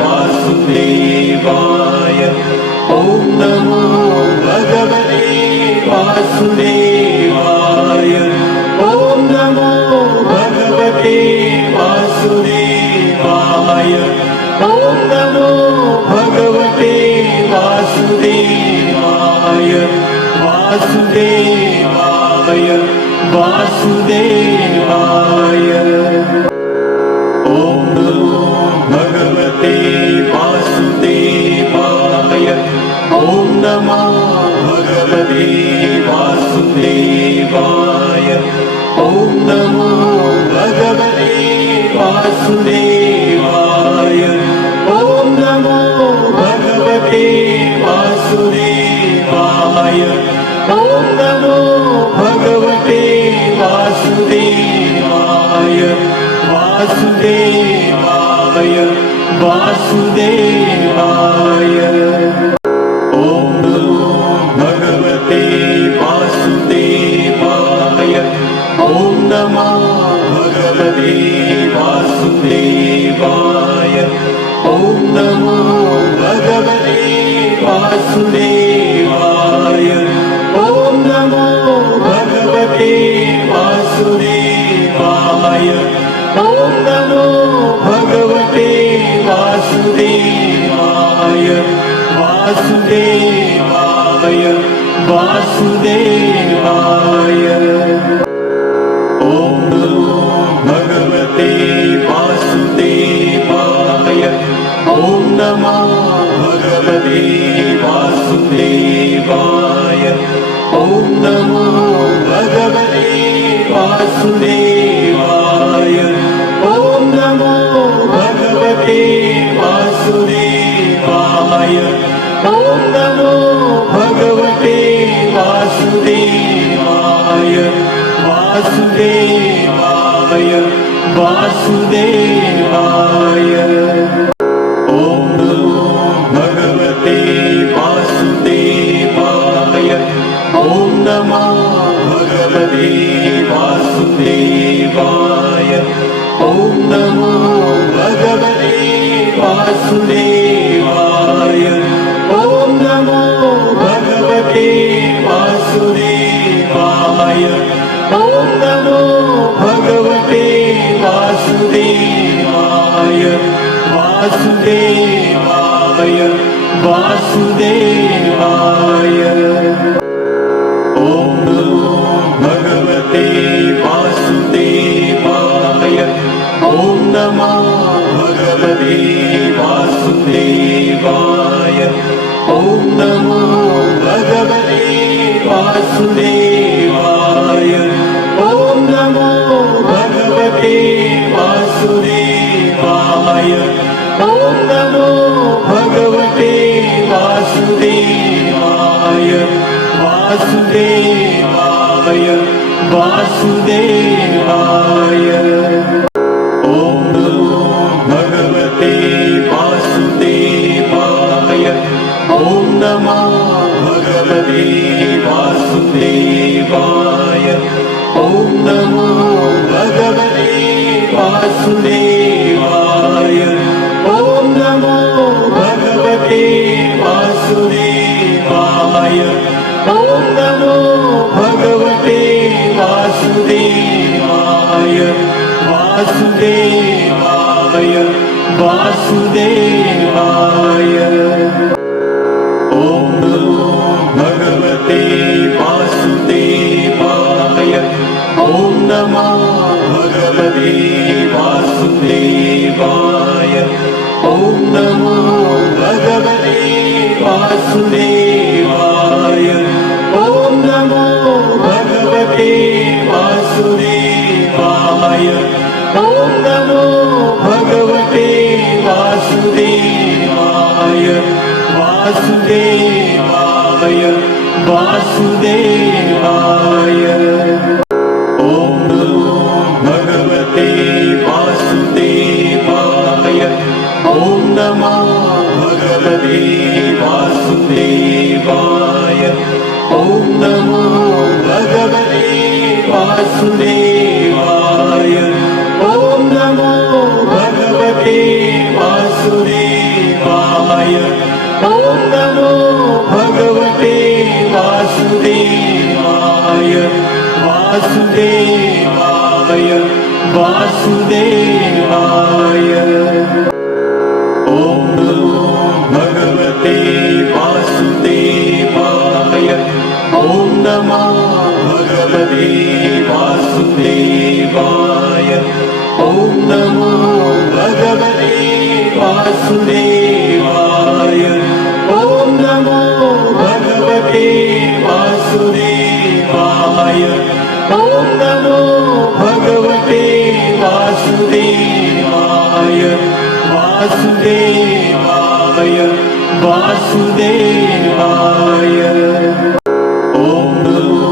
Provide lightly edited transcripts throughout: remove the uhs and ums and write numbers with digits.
वासुदेवाय। ॐ नमो भगवते वासुदेवाय। ॐ नमो भगवते वासुदेवाय। ॐ नमो भगवते वासुदेवाय। वासुदेवाय वासुदेवाय। ॐ नमो भगवते वासुदेवाय। ॐ नमो भगवते वासुदेवाय। ॐ नमो भगवते वासुदेवाय। ॐ नमो भगवते वासुदेवाय। ॐ नमो भगवते वासुदेवाय। वासुदेवाय वासुदेवाय। ॐ नमो भगवते वासुदेवाय। ॐ नमो भगवते वासुदेवाय। ॐ नमो भगवते वासुदेवाय। ॐ नमो भगवते वासुदेवाय। ॐ नमो भगवते वासुदेवाय। वासुदेवाय वासुदेवाय। ॐ नमो भगवते वासुदेवाय। ॐ नमो भगवते वासुदेवाय। ॐ नमो भगवते वासुदेवाय। ॐ नमो भगवते वासुदेवाय। ॐ नमो भगवते वासुदेवाय। वासुदेवाय वासुदेवाय। ॐ नमो भगवते वासुदेवाय। ॐ नमो भगवते वासुदेवाय। ॐ नमो भगवते वासुदेवाय। ॐ नमो भगवते वासुदेवाय। ॐ नमो भगवते वासुदेवाय। वासुदेवाय वासुदेवाय। ॐ नमो भगवते वासुदेवाय। ॐ नमो भगवते वासुदेवाय। ॐ नमो भगवते वासुदेवाय। ॐ नमो भगवते वासुदेवाय। ॐ नमो भगवते वासुदेवाय। वासुदेवाय वासुदेवाय। ॐ नमो भगवते वासुदेवाय। ॐ नमो भगवते वासुदेवाय। ॐ नमो भगवते वासुदेवाय। ॐ नमो भगवते वासुदेवाय। ॐ नमो भगवते वासुदेवाय। वासुदेवाय वासुदेवाय। ॐ नमो भगवते वासुदेवाय। ॐ नमो भगवते वासुदेवाय। ॐ नमो भगवते वासुदेवाय। ॐ नमो भगवते वासुदेवाय। ॐ नमो भगवते वासुदेवाय। वासुदेवाय वासुदेवाय। ॐ नमो भगवते वासुदेवाय। ॐ नमो भगवते वासुदेवाय। ॐ नमो भगवते वासुदेवाय। ॐ नमो भगवते वासुदेवाय। वासुदेवाय वासुदेवाय। ॐ नमो भगवते वासुदेवाय। ॐ नमो भगवते वासुदेवाय। ॐ नमो भगवते वासुदेवाय। ॐ नमो भगवते वासुदेवाय। ॐ नमो भगवते वासुदेवाय। वासुदेवाय वासुदेवाय। ॐ नमो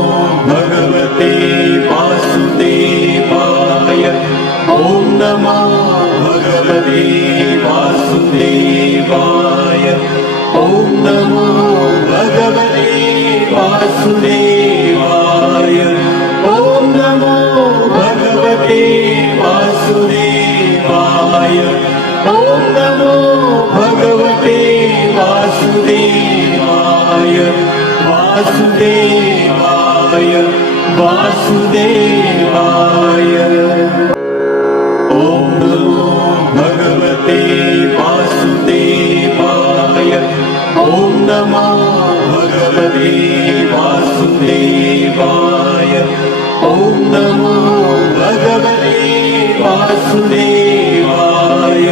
भगवते वासुदेवाय। ॐ नमो भगवते वासुदेवाय। ॐ नमो भगवते वासुदेवाय। ॐ नमो भगवते वासुदेवाय। ॐ नमो भगवते वासुदेवाय। वासुदेवाय वासुदेवाय। ॐ नमो भगवते वासुदेवाय। ॐ नमो भगवते वासुदेवाय। ॐ नमो भगवते वासुदेवाय।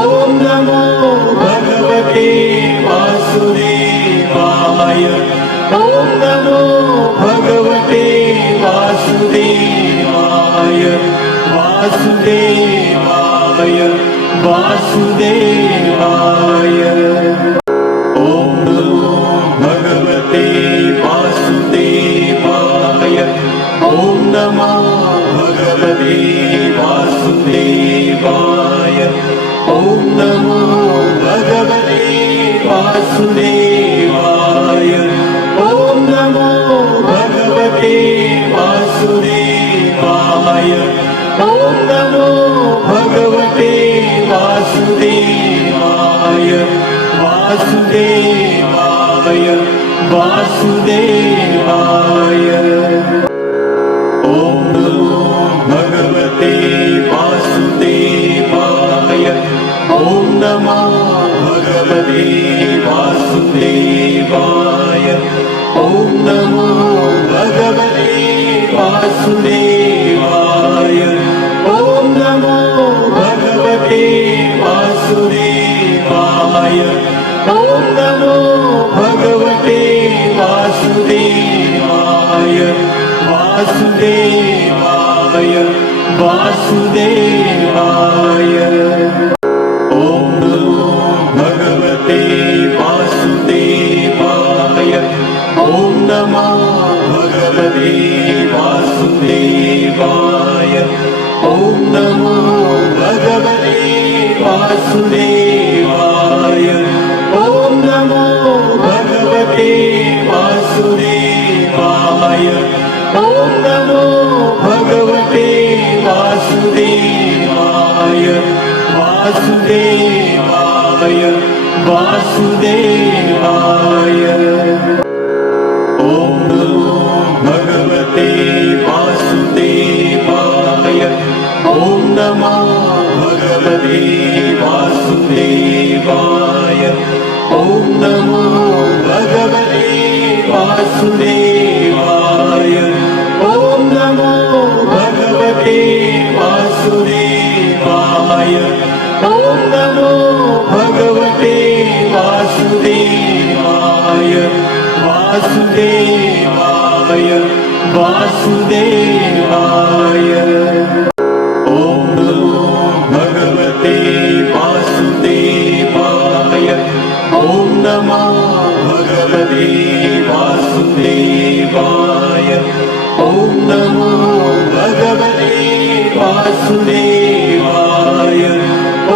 ॐ नमो भगवते वासुदेवाय। ॐ नमो भगवते वासुदेवाय। वासुदेवाय वासुदेवाय। ॐ नमो भगवते वासुदेवाय। ॐ नमो भगवते वासुदेवाय। ॐ नमो भगवते वासुदेवाय। ॐ नमो भगवते वासुदेवाय। ॐ नमो भगवते वासुदेवाय। वासुदेवाय वासुदेवाय। ॐ नमो भगवते वासुदेवाय। ॐ नमो भगवते वासुदेवाय। ॐ नमो भगवते वासुदेवाय। ॐ नमो भगवते वासुदेवाय। ॐ नमो भगवते वासुदेवाय। वासुदेवाय वासुदेवाय। ॐ नमो भगवते वासुदेवाय। ॐ नमो भगवते वासुदेवाय। ॐ नमो भगवते वासुदेवाय। ॐ नमो भगवते वासुदेवाय। ॐ नमो भगवते वासुदेवाय। वासुदेवाय वासुदेवाय। ॐ नमो भगवते वासुदेवाय। ॐ नमो भगवते वासुदेवाय। ॐ नमो भगवते वासुदेवाय। ॐ नमो भगवते वासुदेवाय। ॐ नमो भगवते वासुदेवाय। वासुदेवाय वासुदेवाय। ॐ नमो भगवते वासुदेवाय। ॐ नमो भगवते वासुदेवाय। ॐ नमो भगवते वासुदेवाय।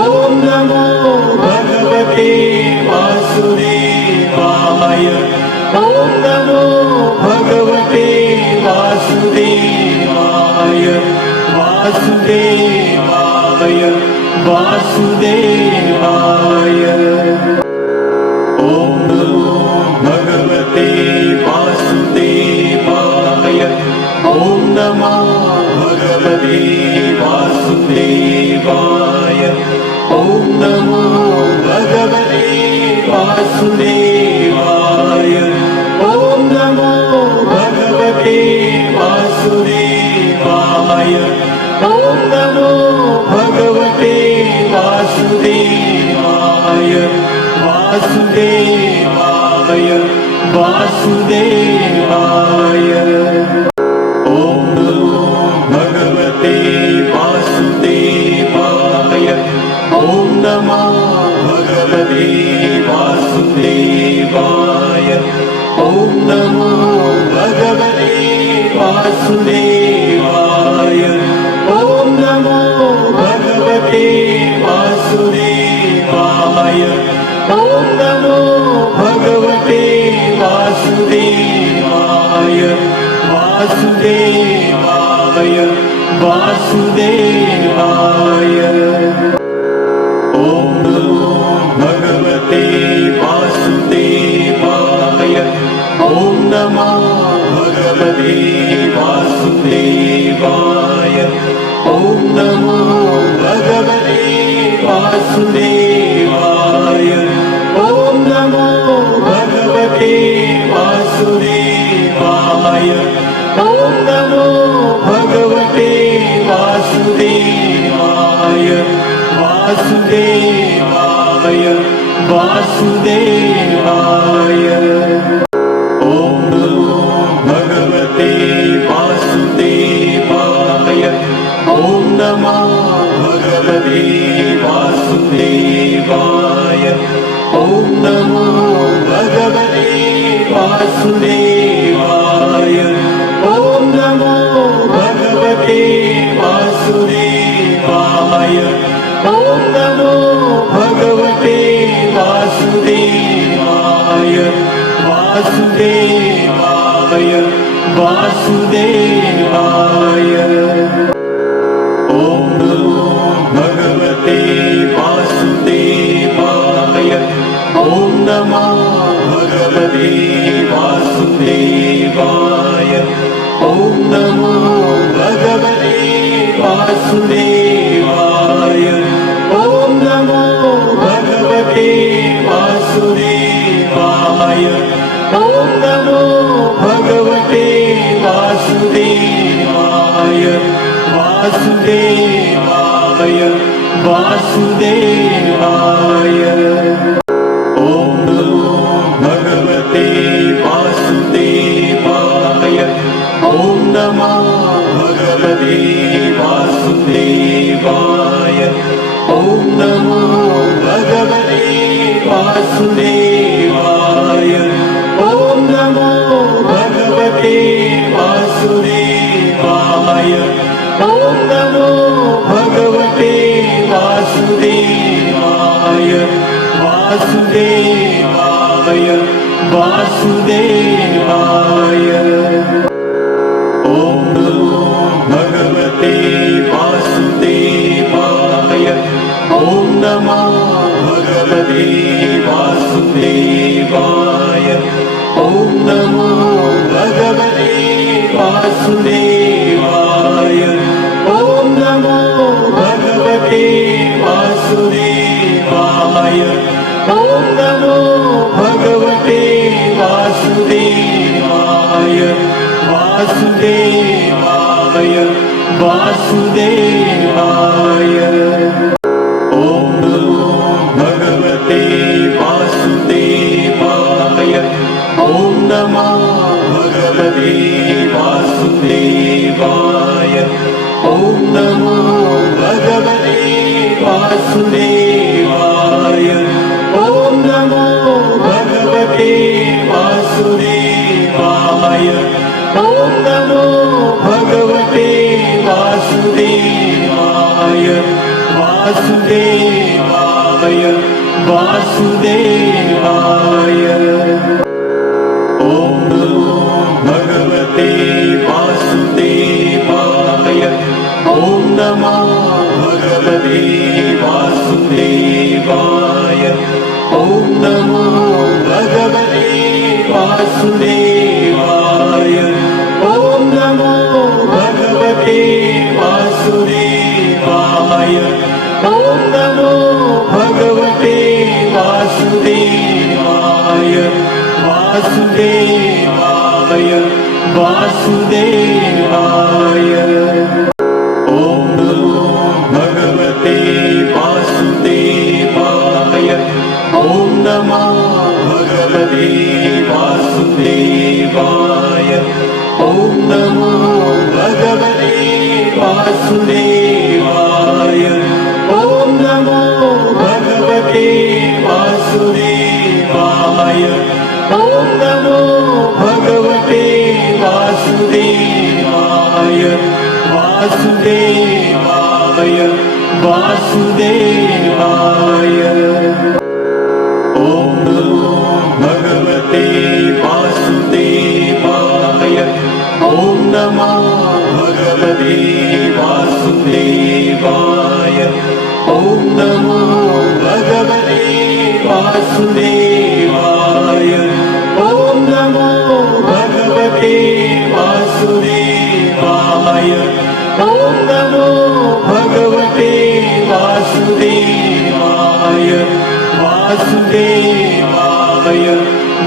ॐ नमो भगवते वासुदेवाय। ॐ नमो भगवते वासुदेवाय। वासुदेवाय वासुदेवाय। ॐ नमो भगवते वासुदेवाय। ॐ वासुदेवाय ॐ नमो भगवते वासुदेवाय ॐ नमो भगवते वासुदेवाय वासुदेवाय वासुदेवाय ॐ नमो भगवते वासुदेवाय ॐ नमो भगवते वासुदेवाय ॐ नमो भगवते वासुदेवाय ॐ नमो भगवते वासुदेवाय ॐ नमो भगवते वासुदेवाय वासुदेवाय वासुदेवाय ॐ नमो भगवते वासुदेवाय ॐ नमो भगवते वासुदेवाय ॐ नमो भगवते वासुदेवाय ॐ नमो भगवते वासुदेवाय ॐ नमो भगवते वासुदेवाय वासुदेवाय वासुदेवाय ॐ नमो भगवते वासुदेवाय ॐ नमो भगवते वासुदेवाय ॐ नमो भगवते वासुदेवाय ॐ नमो भगवते वासुदेवाय ॐ नमो भगवते वासुदेवाय वासुदेवाय वासुदेवाय ॐ नमो भगवते वासुदेवाय ॐ नमो भगवते वासुदेवाय ॐ नमो भगवते वासुदेवाय ॐ नमो भगवते वासुदेवाय ॐ नमो भगवते वासुदेवाय वासुदेवाय वासुदेवाय ॐ नमो भगवते वासुदेवाय ॐ नमो भगवते वासुदेवाय ॐ नमो भगवते वासुदेवाय ॐ नमो भगवते वासुदेवाय ॐ नमो भगवते वासुदेवाय वासुदेवाय वासुदेवाय ॐ नमो भगवते वासुदेवाय ॐ नमो भगवते वासुदेवाय ॐ नमो भगवते वासुदेवाय ॐ नमो भगवते वासुदेवाय ॐ नमो भगवते वासुदेवाय वासुदेवाय वासुदेवाय ॐ नमो भगवते वासुदेवाय ॐ नमो भगवते वासुदेवाय ॐ नमो भगवते वासुदेवाय ॐ नमो भगवते वासुदेवाय ॐ नमो भगवते वासुदेवाय वासुदेवाय वासुदेवाय ॐ नमो भगवते वासुदेवाय ॐ नमो भगवते वासुदेवाय ॐ नमो भगवते वासुदेवाय ॐ नमो भगवते वासुदेवाय ॐ नमो भगवते वासुदेवाय वासुदेवाय वासुदेवाय। ॐ नमो भगवते वासुदेवाय। ॐ नमो भगवते वासुदेवाय। ॐ नमो भगवते वासुदेवाय। ॐ नमो भगवते वासुदेवाय। ॐ नमो भगवते वासुदेवाय वासुदेवाय वासुदेवाय। ॐ नमो भगवते वासुदेवाय। ॐ नमो भगवते वासुदेवाय। ॐ नमो भगवते वासुदेवाय। ॐ नमो भगवते वासुदेवाय। ॐ नमो भगवते वासुदेवाय वासुदेवाय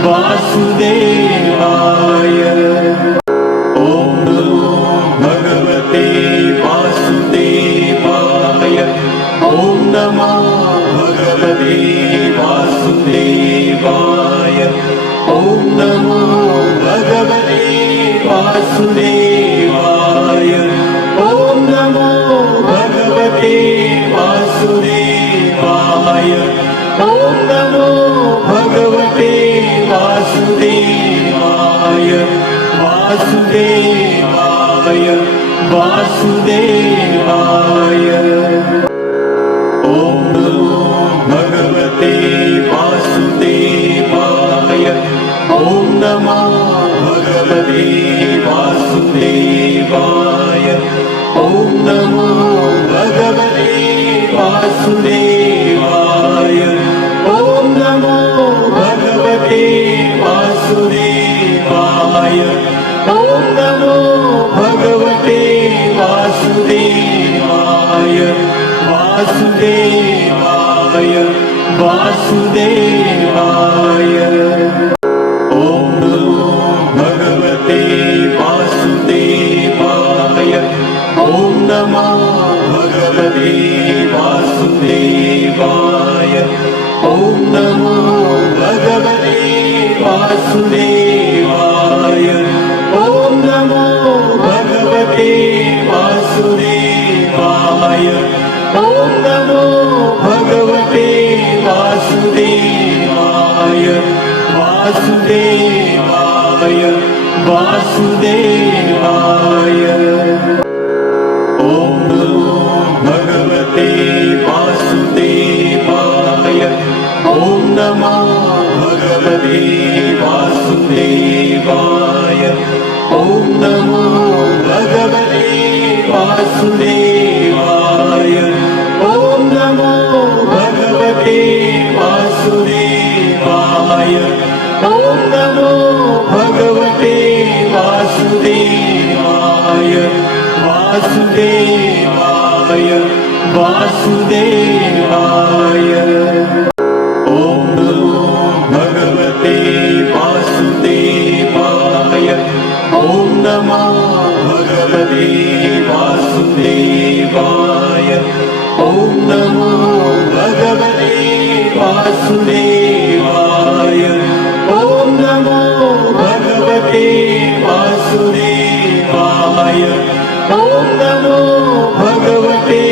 वासुदेवाय। ॐ नमो भगवते वासुदेवाय। ॐ नमो भगवते वासुदेवाय। ॐ नमो भगवते वासुदेवाय। ॐ नमो भगवते वासुदेवाय। ॐ नमो भगवते वासुदेवाय वासुदेवाय वासुदेवाय। ॐ नमो भगवते वासुदेवाय। ॐ नमो भगवते वासुदेवाय। ॐ नमो भगवते वासुदेवाय। ॐ नमो भगवते वासुदेवाय। ॐ नमो भगवते वासुदेवाय वासुदेवाय वासुदेवाय। ॐ नमो भगवते वासुदेवाय। ॐ नमो भगवते वासुदेवाय। ॐ नमो भगवते वासुदेवाय। ॐ नमो भगवते वासुदेवाय। ॐ नमो भगवते वासुदेवाय वासुदेवाय वासुदेवाय। ॐ नमो भगवते वासुदेवाय। ॐ नमो भगवते वासुदेवाय। ॐ नमो भगवते वासुदेवाय। ॐ नमो भगवते वासुदेवाय। ॐ नमो भगवते वासुदेवाय वासुदेवाय वासुदेवाय। ॐ नमो भगवते वासुदेवाय। ॐ नमो भगवते वासुदेवाय। ॐ नमो भगवते वासुदेवाय। ॐ नमो भगवते वासुदेवाय। ॐ नमो भगवते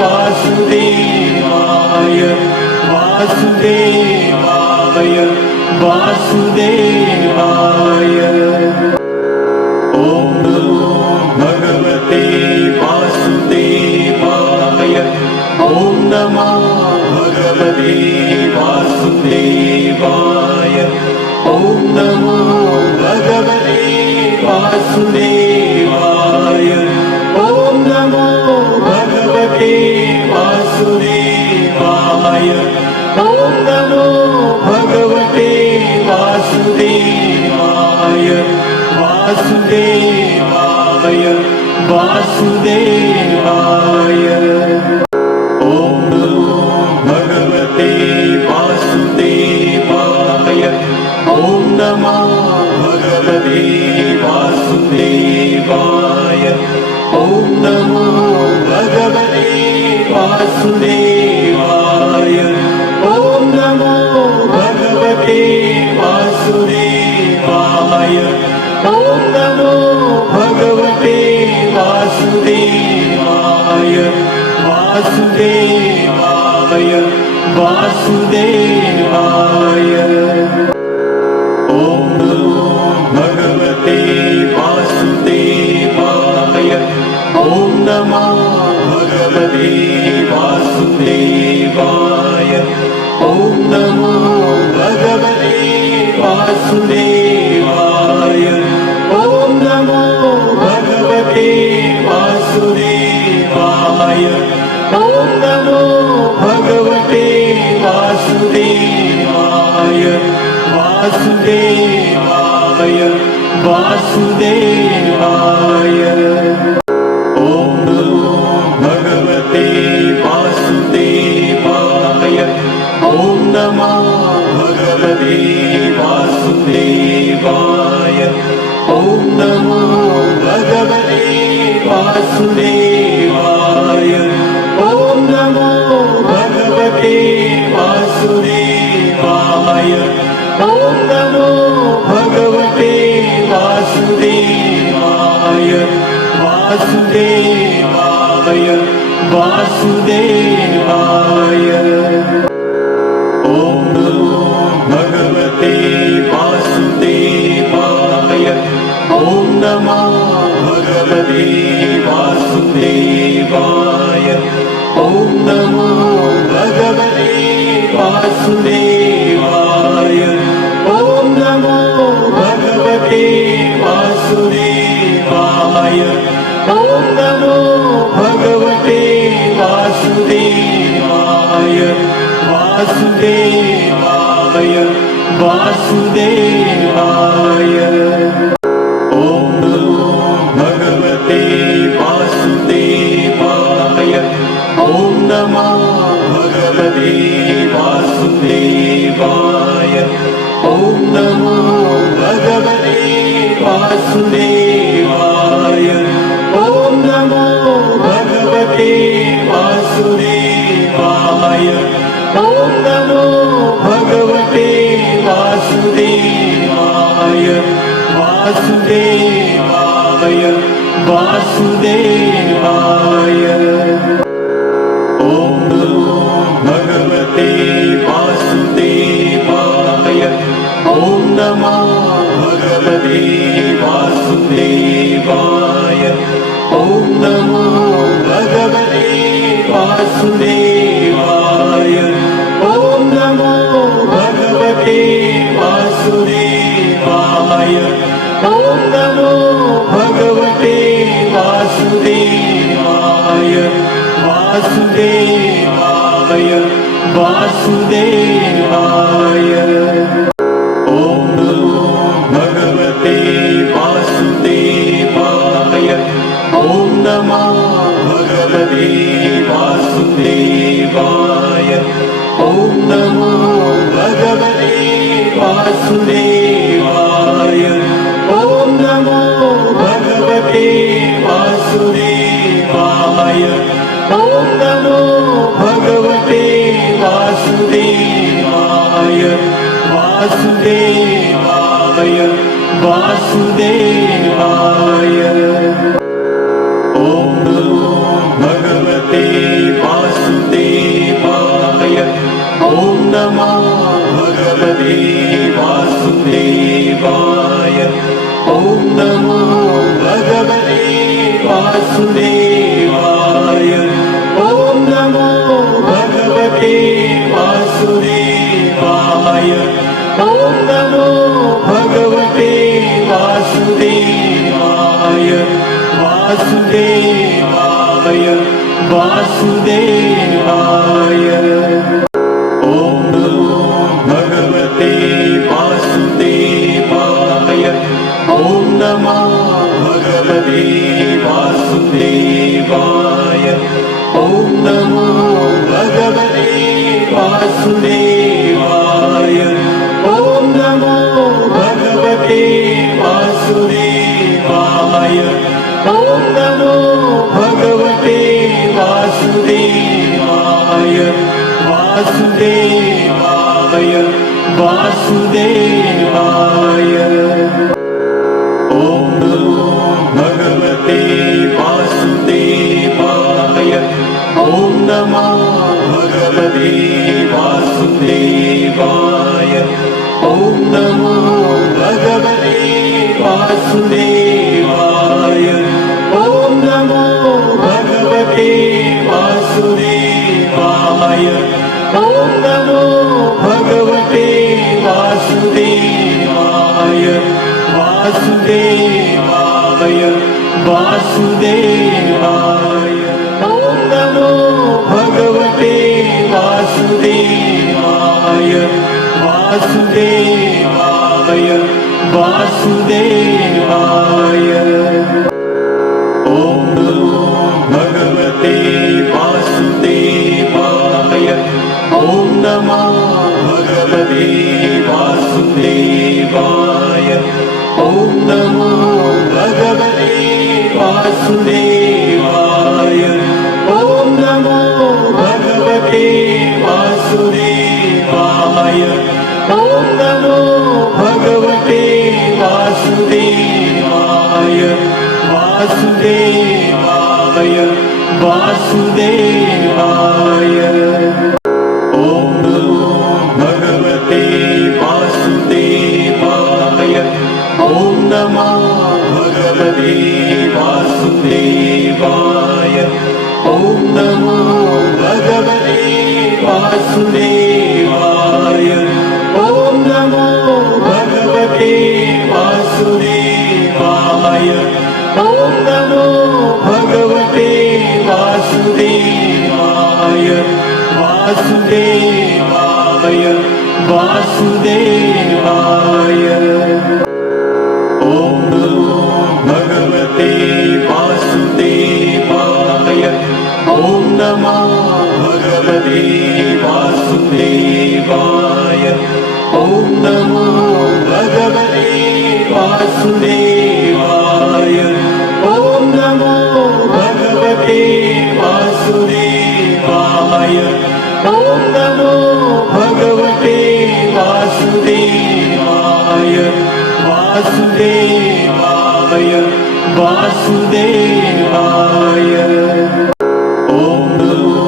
वासुदेवाय वासुदेवाय वासुदेवाय। ॐ नमो भगवते वासुदेवाय। ॐ नमो भगवते वासुदेवाय। ॐ नमो भगवते वासुदेवाय। ॐ नमो भगवते वासुदेवाय। ॐ नमो भगवते वासुदेवाय वासुदेवाय वासुदेवाय। ॐ नमो भगवते वासुदेवाय। ॐ वासुदेवाय वासुदेवाय। ॐ नमो भगवते वासुदेवाय। ॐ नमो भगवते वासुदेवाय। ॐ नमो भगवते वासुदेवाय। ॐ नमो भगवते वासुदेवाय। ॐ नमो भगवते वासुदेवाय वासुदेवाय वासुदेवाय। ॐ नमो भगवते वासुदेवाय। ॐ नमो भगवते वासुदेवाय। ॐ नमो भगवते वासुदेवाय। ॐ नमो भगवते वासुदेवाय। ॐ नमो भगवते वासुदेवाय वासुदेवाय वासुदेवाय। ॐ नमो भगवते वासुदेवाय। ॐ नमो भगवते वासुदेवाय। ॐ नमो भगवते वासुदेवाय। ॐ नमो भगवते वासुदेवाय। ॐ नमो भगवते वासुदेवाय वासुदेवाय वासुदेवाय। ॐ नमो भगवते वासुदेवाय। ॐ नमो भगवते वासुदेवाय। ॐ नमो भगवते वासुदेवाय। ॐ नमो भगवते वासुदेवाय। ॐ नमो भगवते वासुदेवाय वासुदेवाय वासुदेवाय। ॐ नमो भगवते वासुदेवाय। ॐ नमो भगवते वासुदेवाय। ॐ नमो भगवते वासुदेवाय। ॐ नमो भगवते वासुदेवाय। ॐ नमो भगवते वासुदेवाय वासुदेवाय वासुदेवाय। ॐ नमो भगवते वासुदेवाय। ॐ नमो भगवते वासुदेवाय। ॐ नमो भगवते वासुदेवाय। ॐ नमो भगवते वासुदेवाय। ॐ नमो भगवते वासुदेवाय वासुदेवाय वासुदेवाय। ॐ नमो भगवते वासुदेवाय। ॐ नमो भगवते वासुदेवाय। ॐ नमो भगवते वासुदेवाय। ॐ नमो भगवते वासुदेवाय। ॐ नमो भगवते वासुदेवाय वासुदेवाय वासुदेवाय। ॐ नमो भगवते वासुदेवाय। ॐ नमो भगवते वासुदेवाय। ॐ नमो भगवते वासुदेवाय। ॐ नमो भगवते वासुदेवाय। ॐ नमो भगवते वासुदेवाय वासुदेवाय वासुदेवाय। ॐ नमो भगवते वासुदेवाय। ॐ नमो वासुदेवाय वासुदेवाय ॐ नमो भगवते वासुदेवाय वासुदेवाय वासुदेवाय ॐ नमो भगवते वासुदेवाय ॐ नमो भगवते वासुदेवाय ॐ नमो भगवते वासुदेवाय ॐ नमो भगवते वासुदेवाय ॐ नमो भगवते वासुदेवाय वासुदेवाय वासुदेवाय ॐ नमो भगवते वासुदेवाय ॐ नमो भगवते वासुदेवाय ॐ नमो भगवते वासुदेवाय ॐ नमो भगवते वासुदेवाय ॐ नमो भगवते वासुदेवाय वासुदेवाय वासुदेवाय ॐ नमो भगवते वासुदेवाय ॐ नमो भगवते वासुदेवाय ॐ नमो भगवते वासुदेवाय ॐ नमो भगवते वासुदेवाय ॐ नमो भगवते वासुदेवाय वासुदेवाय वासुदेवाय ॐ नमो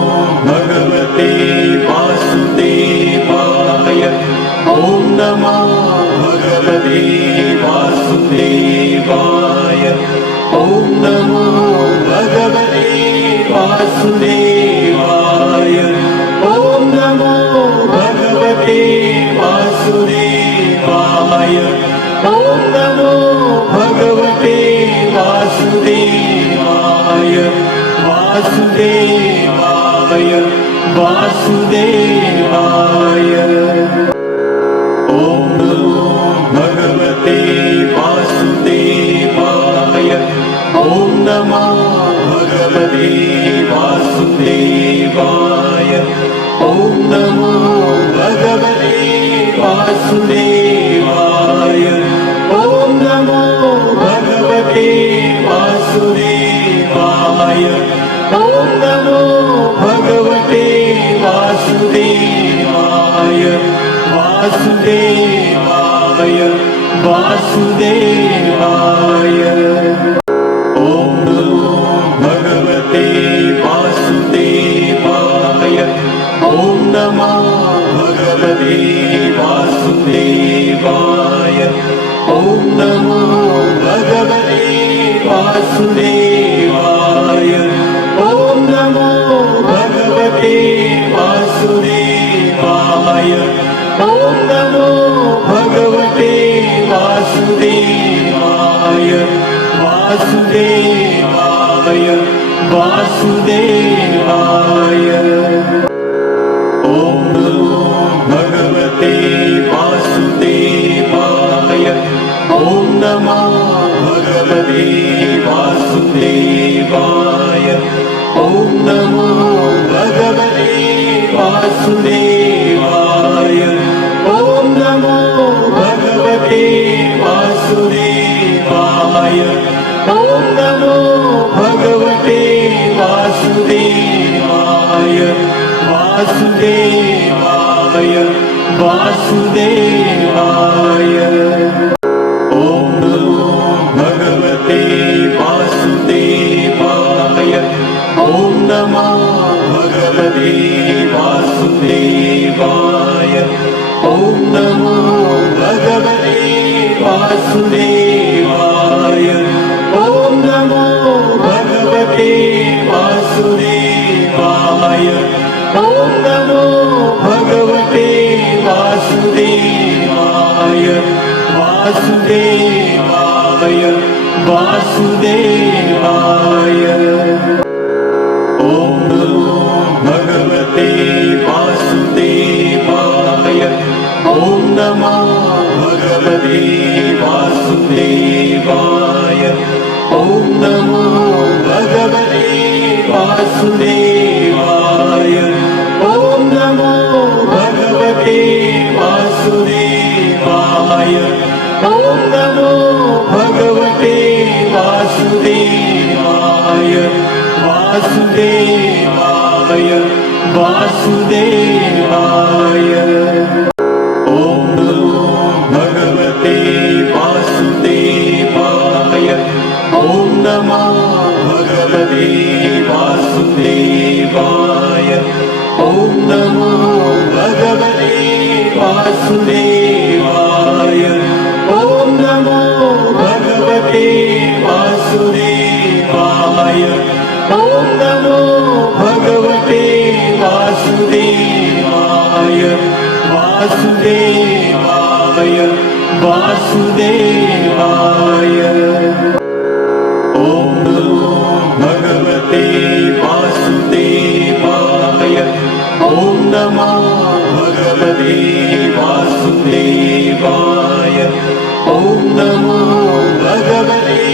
भगवते वासुदेवाय ॐ नमो भगवते वासुदेवाय ॐ नमो भगवते वासुदेवाय ॐ नमो भगवते वासुदेवाय ॐ नमो भगवते वासुदेवाय वासुदेवाय वासुदेवाय ॐ नमो भगवते वासुदेवाय ॐ नमो भगवते वासुदेवाय ॐ नमो भगवते वासुदेवाय ॐ नमो भगवते वासुदेवाय ॐ नमो भगवते वासुदेवाय वासुदेवाय वासुदेवाय ॐ नमो भगवते वासुदेवाय ॐ नमो भगवते वासुदेवाय ॐ नमो भगवते वासुदेवाय ॐ नमो भगवते वासुदेवाय ॐ नमो भगवते वासुदेवाय वासुदेवाय वासुदेवाय ॐ नमो भगवते वासुदेवाय ॐ नमो भगवते वासुदेवाय ॐ नमो भगवते वासुदेवाय ॐ नमो भगवते वासुदेवाय ॐ नमो भगवते वासुदेवाय वासुदेवाय वासुदेवाय ॐ नमो भगवते वासुदेवाय ॐ नमो भगवते वासुदेवाय ॐ नमो भगवते वासुदेवाय ॐ नमो भगवते वासुदेवाय ॐ नमो भगवते वासुदेवाय वासुदेवाय वासुदेवाय। ॐ नमो भगवते वासुदेवाय। ॐ नमो भगवते वासुदेवाय। ॐ नमो भगवते वासुदेवाय। ॐ नमो भगवते वासुदेवाय। ॐ नमो भगवते वासुदेवाय। वासुदेवाय वासुदेवाय। ॐ नमो भगवते वासुदेवाय। ॐ नमो भगवते वासुदेवाय। ॐ नमो भगवते वासुदेवाय। ॐ नमो भगवते वासुदेवाय। ॐ नमो भगवते वासुदेवाय। वासुदेवाय वासुदेवाय। ॐ नमो भगवते वासुदेवाय। ॐ नमो भगवते वासुदेवाय। ॐ नमो भगवते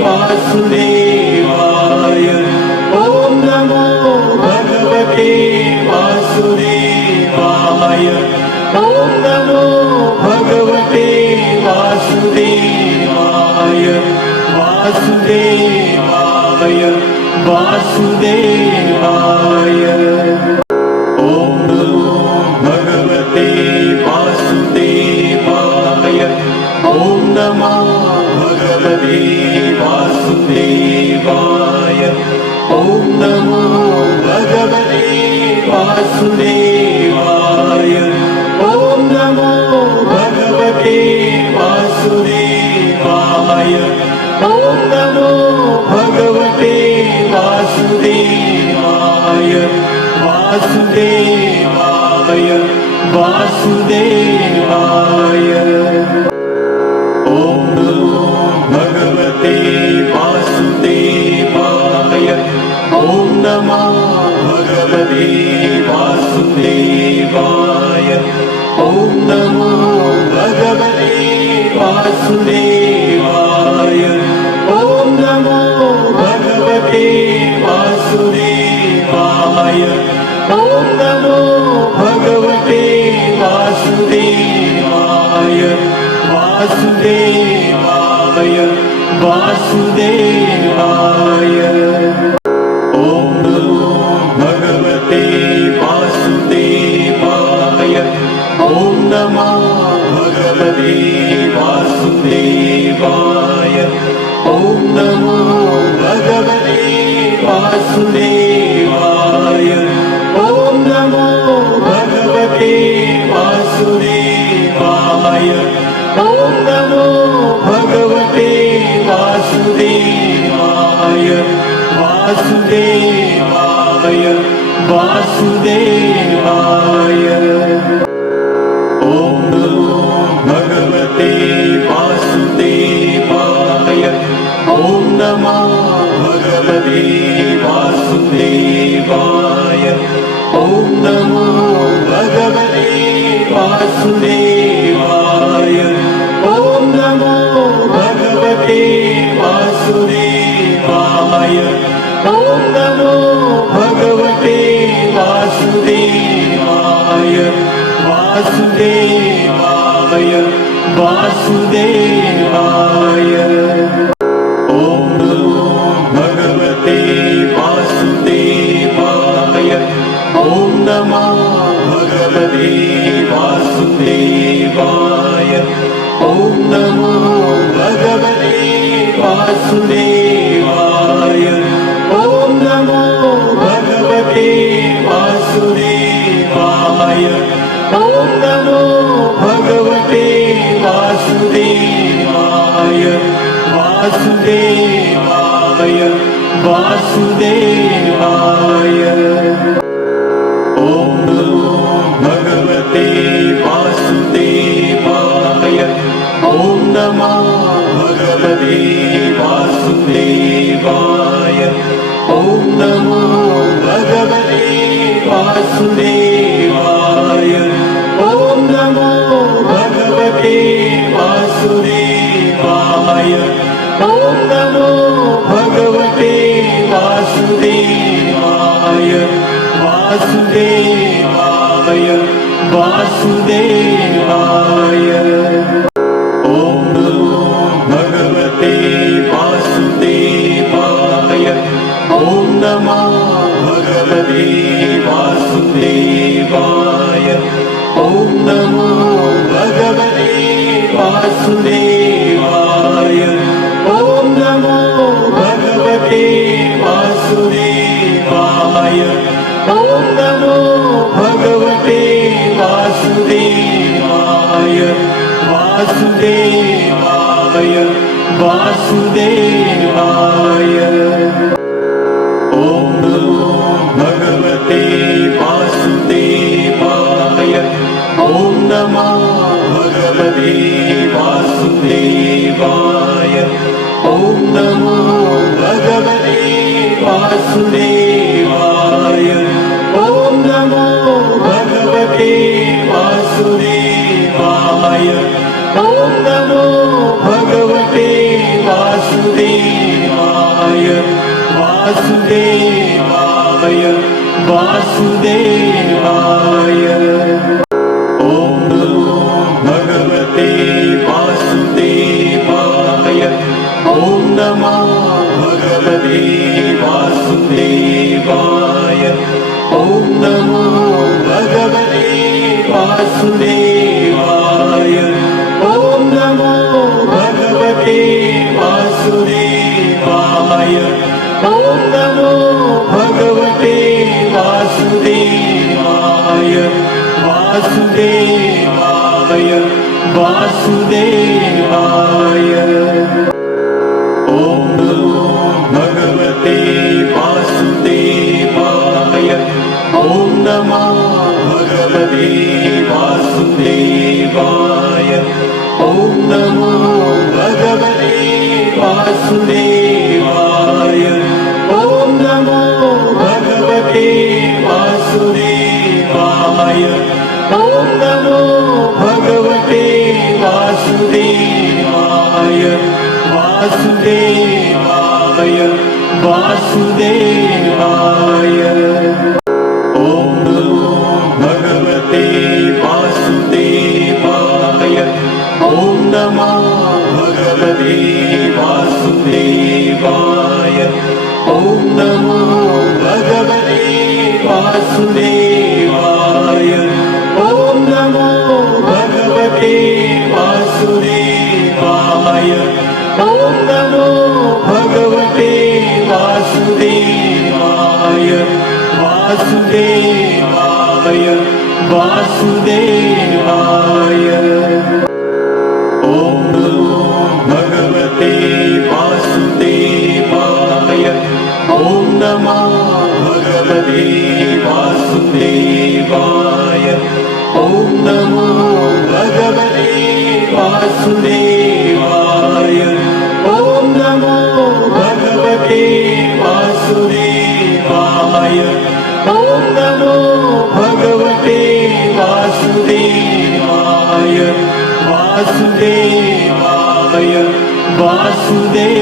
वासुदेवाय। ॐ नमो भगवते वासुदेवाय। ॐ नमो भगवते वासुदेवाय। वासुदेवाय वासुदेवाय। ॐ नमो भगवते वासुदेवाय। ॐ नमो भगवते वासुदेवाय। ॐ नमो भगवते वासुदेवाय। ॐ नमो भगवते वासुदेवाय। ॐ नमो भगवते वासुदेवाय। वासुदेवाय वासुदेवाय। ॐ नमो भगवते वासुदेवाय। ॐ नमो भगवते वासुदेवाय। ॐ नमो भगवते वासुदेवाय। ॐ नमो भगवते वासुदेवाय। ॐ नमो भगवते वासुदेवाय। वासुदेवाय वासुदेवाय। ॐ नमो भगवते वासुदेवाय। ॐ नमो भगवते वासुदेवाय। ॐ नमो भगवते वासुदेवाय। ॐ नमो भगवते वासुदेवाय। ॐ नमो भगवते वासुदेवाय। वासुदेवाय वासुदेवाय। ॐ नमो भगवते वासुदेवाय। ॐ नमो भगवते वासुदेवाय। ॐ नमो भगवते वासुदेवाय। ॐ नमो भगवते वासुदेवाय। ॐ नमो भगवते वासुदेवाय। वासुदेवाय वासुदेवाय। ॐ नमो भगवते वासुदेवाय। ॐ नमो भगवते वासुदेवाय। ॐ नमो भगवते वासुदेवाय। ॐ नमो भगवते वासुदेवाय। ॐ नमो भगवते वासुदेवाय। वासुदेवाय वासुदेवाय। ॐ नमो भगवते वासुदेवाय। ॐ नमो भगवते वासुदेवाय ॐ नमो भगवते वासुदेवाय ॐ नमो भगवते वासुदेवाय ॐ नमो भगवते वासुदेवाय ॐ नमो भगवते वासुदेवाय ॐ नमो भगवते वासुदेवाय वासुदेवाय वासुदेवाय ॐ नमो भगवते वासुदेवाय ॐ नमो भगवते वासुदेवाय ॐ नमो भगवते वासुदेवाय ॐ नमो भगवते वासुदेवाय ॐ नमो भगवते वासुदेवाय वासुदेवाय वासुदेवाय ॐ नमो भगवते वासुदेवाय ॐ नमो भगवते वासुदेवाय ॐ नमो भगवते वासुदेवाय ॐ नमो भगवते वासुदेवाय ॐ नमो भगवते वासुदेवाय वासुदेवाय वासुदेवाय ॐ नमो भगवते वासुदेवाय ॐ नमो भगवते वासुदेवाय ॐ नमो भगवते वासुदेवाय ॐ नमो भगवते वासुदेवाय ॐ नमो भगवते वासुदेवाय वासुदेवाय वासुदेवाय ॐ नमो भगवते वासुदेवाय ॐ नमो भगवते वासुदेवाय ॐ नमो भगवते वासुदेवाय ॐ नमो भगवते वासुदेवाय ॐ नमो भगवते वासुदेवाय वासुदेवाय वासुदेवाय ॐ नमो भगवते वासुदेवाय ॐ नमो भगवते वासुदेवाय ॐ नमो भगवते वासुदेवाय ॐ नमो भगवते वासुदेवाय ॐ नमो भगवते वासुदेवाय वासुदेवाय वासुदेवाय